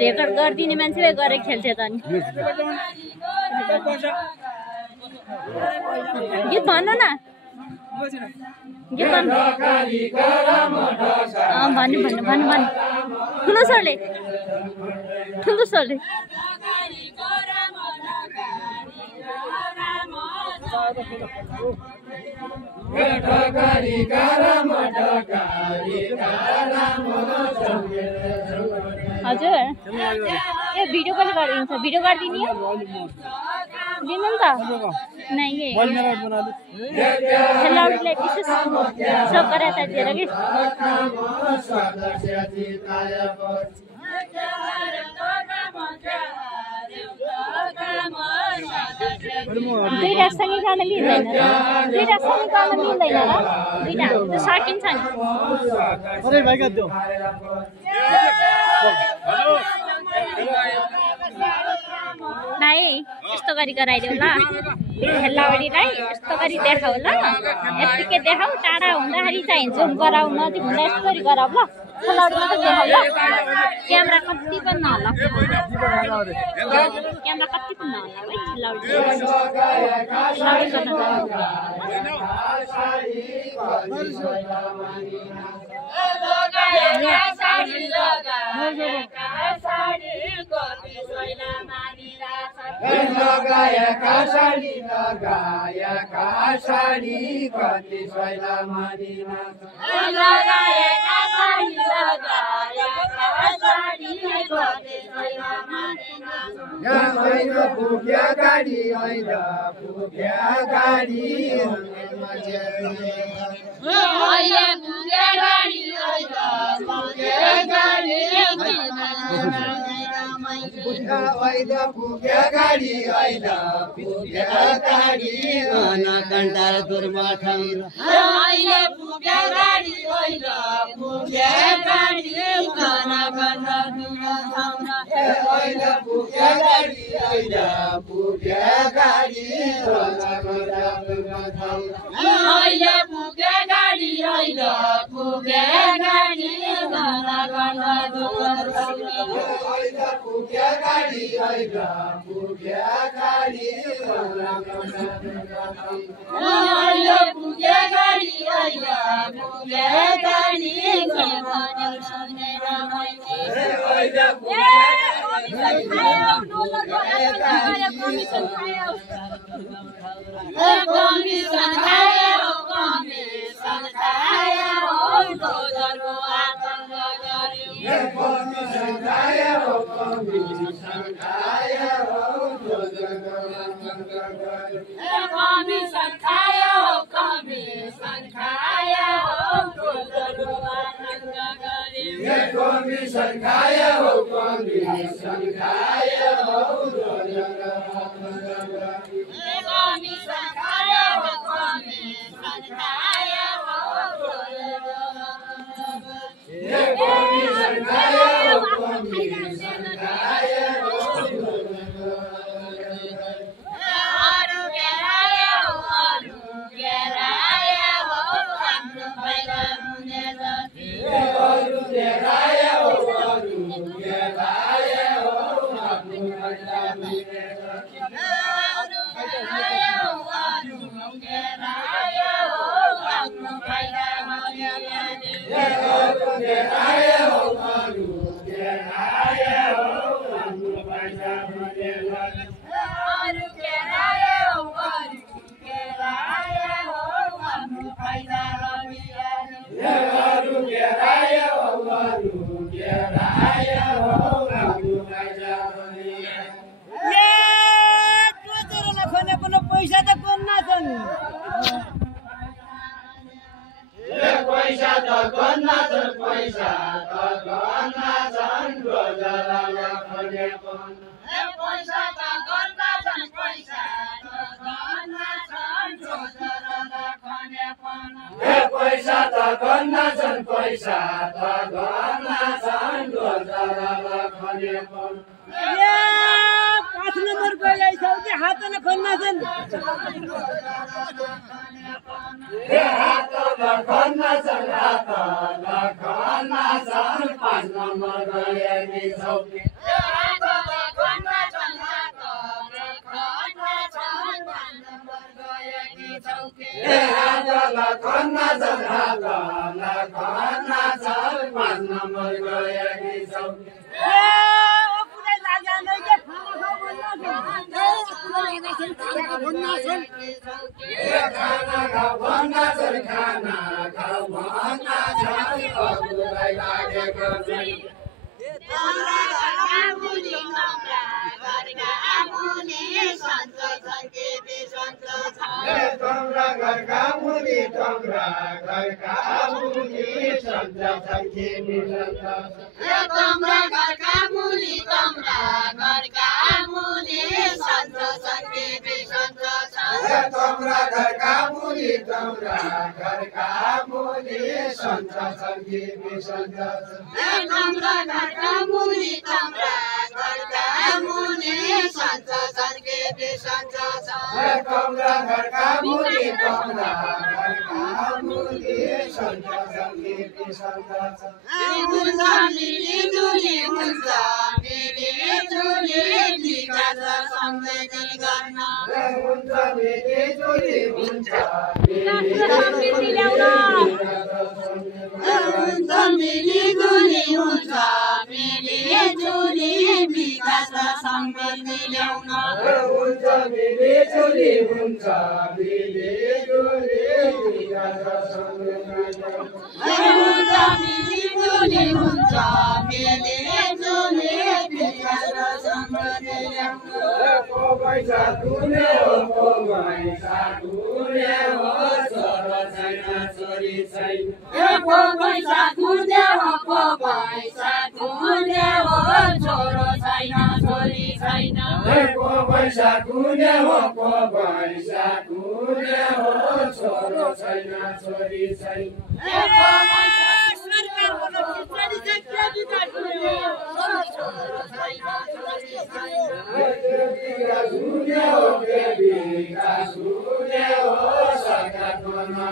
record गर्दिने मान्छेले गरे खेल्छ त नि गीत भन्नु न गीत भन्नु ठुलो स्वरले हजुर ए भिडियो कल गरिदिन्छ भिडियो गरिदिने दिनु नि त नहीं ये खेलाडीलाई विशेष सहकार्यता दिएर कि दुईटा सँगै गाना मिल्दैन दुईटा सँगै गाना मिल्दैन र दुईटा त्यो सकिन्छ नि अरे भाइ गाड्यो भाइ यस्तो गरी गराइदेऊ ल खेलाडीलाई यस्तो गरी देखाऊ ल यतिकै देखाऊ टाढा हुँदाखेरि चाहिँ जुम गराऊ नजिक हुँदा यस्तो गरी गराऊ ल खेलाडीलाई त देखाऊ ल क्यामेरा कति पनि नहल्ला क्यामेरा कति पनि नहल्ला है खेलाडी लगाएका साडी लगाएका साडी कति सैला मानिना लगाएका साडी लगाएका साडी कति सैला मानिना होइन पुग्या गाडी होइन पुग्या गाडी अहिले पुग्या गाडी होइन पुग्या गाडी अहिले पुग्या गाडी होइन पुग्या गाडी अनकण्टार दुर्मठङ अहिले पुग्या गाडी होइन पुग्या गाडी अनकण्टार दुर्मठङ अहिले पुग्या गाडी होइन पुग्या गाडी अनकण्टार दुर्मठङ अहिले पुग्या गाडी होइन पुग्या गाडी अनकण्टार दुर्मठङ पुग्या गाडी होइन पुग्या गाडी अहिले पुग्या गाडी होइन पुग्या गाडी कमिसन खायो कमिसन खायो डोलरको आतङ्क गर्यो कमिसन खायो कमिसन खायो डोलरको आतङ्क गर्यो कमिसन खायो कमिसन खायो डोलरको आतङ्क गर्यो कमिसन खायो कमिसन खायो डोलरको आतङ्क गर्यो कमिसन खायो कमिसन खायो कमिसन खायो कमिसन खायो अरु केरायो हाम्रो पैदा हुने जति अरु केरायो हाम्रो पैदा हुने जति अरु केरायो हाम्रो पैदा हुने जति अरु केरायो हाम्रो पैदा हुने जति अरु केरायो हाम्रो पैदा हुने जति अरु केरायो हाम्रो पैदा हुने पैसा त कोन्ना छन् पैसा त गन्ना छन् पैसा त गन्ना छन् रोजगारले खनेपन पैसा त गन्ना छन् पैसा त गन्ना छन् रोजगारले खनेपन पैसा त गन्ना छन् पैसा त गन्ना छन् रोजगारले खनेपन 5 नम्बर गइलै छौ कि हात न खन्ना छन् हात न खन्ना छन् हात न खन्ना छन् 5 नम्बर गएकी छौ कि हात न खन्ना छन् हात न खन्ना छन् 5 नम्बर गएकी छौ कि हात न खन्ना छन् हात न खन्ना छन् 5 नम्बर गएकी छौ कि खाना खाऊ भन्ना छन् खाना खाऊ भन्ना छन् अरूलाई लागेको चाहिँ घरका आमुनी सन्चो छ तम्रा घरका मुनि तम्रा घरका मुनि सन्त सन्ती बिसन्त तम्रा घरका मुनि तम्रा घरका मुनि सन्त सन्ती बिसन्त तम्रा घरका मुनि तम्रा घरका मुनि सन्त सन्ती बिसन्त तम्रा घरका मुनि तम्रा घरका मुनि सन्त सन्ती बिसन्त तम्रा घरका मुनि तम्रा घरका मुनि सन्त सन्ती बिसन्त हुन्छ मिलिजुली हुन्छ मिलिजुली विकास समृद्धि गर्न हुन्छ मिलिजुली हुन्छ हुन्छ मिलिजुली हुन्छ मिलिजुली विकास समृद्धि ल्याउन हुन्छ मिलिजुली हुन्छ मिलिजुली विकास समृद्धि हुन्छ मिलिजुली हुन्छ मिलिजुली विकास समृद्धि ल्याउन पैसा तुने हो पैसा तुने हो छोरो छैन छोरी छैन पैसा खुल्ने हो पैसा खुल्ने हो छोरो छैन छोरी छैन पैसा तुने हो पैसा तुने हो छोरो छैन छोरी छैन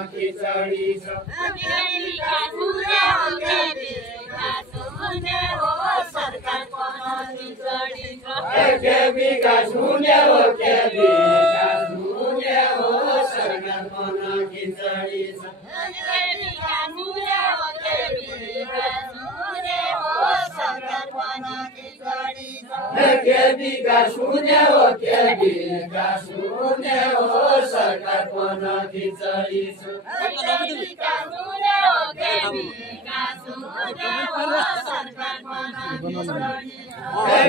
खिचडी छ के विकास हुने हो के विकास हुने हो सरकारमा खिचडी छ के विकास हुने हो के विकास हुने हो सरकारमा खिचडी छ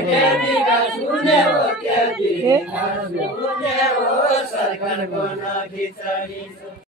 के विकास हुने हो के विकास हुने हो सरकारमा खिचडी छ